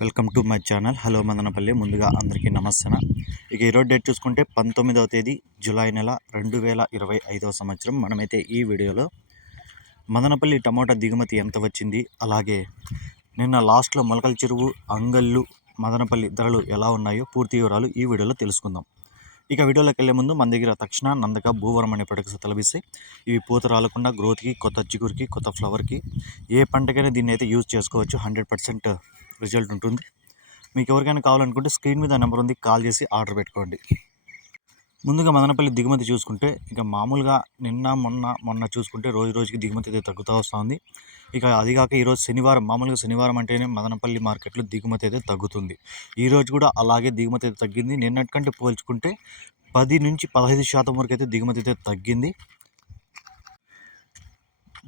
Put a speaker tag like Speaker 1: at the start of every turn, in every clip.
Speaker 1: Welcome to my channel. Hello Madanapalle. ముందుగా అందరికీ నమస్తే ఇక ఈరోజు డేట్ చూసుకుంటే పంతొమ్మిదవ తేదీ జూలై నెల రెండు వేల ఇరవై ఐదవ సంవత్సరం. మనమైతే ఈ వీడియోలో మదనపల్లి టమోటా దిగుమతి ఎంత వచ్చింది అలాగే నిన్న లాస్ట్లో మొలకల చెరువు అంగళ్ళు మదనపల్లి ధరలు ఎలా ఉన్నాయో పూర్తి వివరాలు ఈ వీడియోలో తెలుసుకుందాం. ఇక వీడియోలోకి వెళ్ళే ముందు మన దగ్గర తక్షణ నందక భూవరం అనే ప్రొడక్ట్స్ తలపిస్తాయి ఇవి పూత రాలకుండా గ్రోత్కి కొత్త చిగురికి కొత్త ఫ్లవర్కి ఏ పంటకైనా దీన్ని అయితే యూజ్ చేసుకోవచ్చు. హండ్రెడ్ పర్సెంట్ రిజల్ట్ ఉంటుంది. మీకు ఎవరికైనా కావాలనుకుంటే స్క్రీన్ మీద నెంబర్ ఉంది కాల్ చేసి ఆర్డర్ పెట్టుకోండి. ముందుగా మదనపల్లి దిగుమతి చూసుకుంటే ఇక మామూలుగా నిన్న మొన్న మొన్న చూసుకుంటే రోజు రోజుకి దిగుమతి అయితే తగ్గుతూ వస్తుంది. ఇక అది కాక ఈరోజు శనివారం మామూలుగా శనివారం అంటేనే మదనపల్లి మార్కెట్లో దిగుమతి అయితే తగ్గుతుంది. ఈరోజు కూడా అలాగే దిగుమతి అయితే తగ్గింది. నిన్నటికంటే పోల్చుకుంటే పది నుంచి పదహైదు శాతం వరకు అయితే దిగుమతి అయితే తగ్గింది.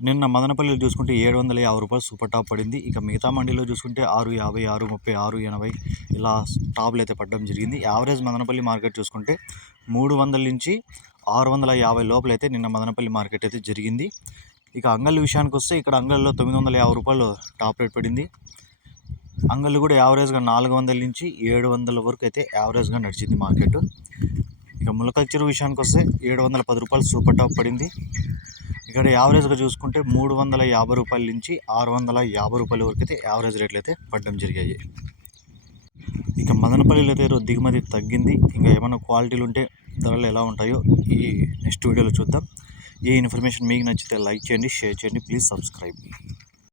Speaker 1: నిన్న మదనపల్లిలో చూసుకుంటే ఏడు వందల యాభై రూపాయలు సూపర్ టాప్ పడింది. ఇక మిగతా మండీలో చూసుకుంటే ఆరు యాభై ఆరు ముప్పై ఆరు ఎనభై ఇలా టాప్లు అయితే పడడం జరిగింది. యావరేజ్ మదనపల్లి మార్కెట్ చూసుకుంటే మూడు వందల నుంచి ఆరు వందల యాభై లోపలైతే నిన్న మదనపల్లి మార్కెట్ అయితే జరిగింది. ఇక అంగళ్ళు విషయానికి వస్తే ఇక్కడ అంగళ్ళలో తొమ్మిది వందల యాభై రూపాయలు టాప్ రేట్ పడింది. అంగళ్ళు కూడా యావరేజ్గా నాలుగు వందల నుంచి ఏడు వందల వరకు అయితే యావరేజ్గా నడిచింది మార్కెట్. ఇక ములకల్చర్ విషయానికి వస్తే ఏడు వందల పది రూపాయలు సూపర్ టాప్ పడింది. ఇక్కడ యావరేజ్గా చూసుకుంటే మూడు వందల యాభై రూపాయల నుంచి ఆరు వందల యాభై రూపాయల వరకు అయితే యావరేజ్ రేట్లు అయితే పడడం జరిగాయి. ఇక మదనపల్లిలో అయితే దిగుమతి తగ్గింది. ఇంకా ఏమైనా క్వాలిటీలు ఉంటే ధరలు ఎలా ఉంటాయో ఈ నెక్స్ట్ వీడియోలో చూద్దాం. ఈ ఇన్ఫర్మేషన్ మీకు నచ్చితే లైక్ చేయండి షేర్ చేయండి. Please subscribe.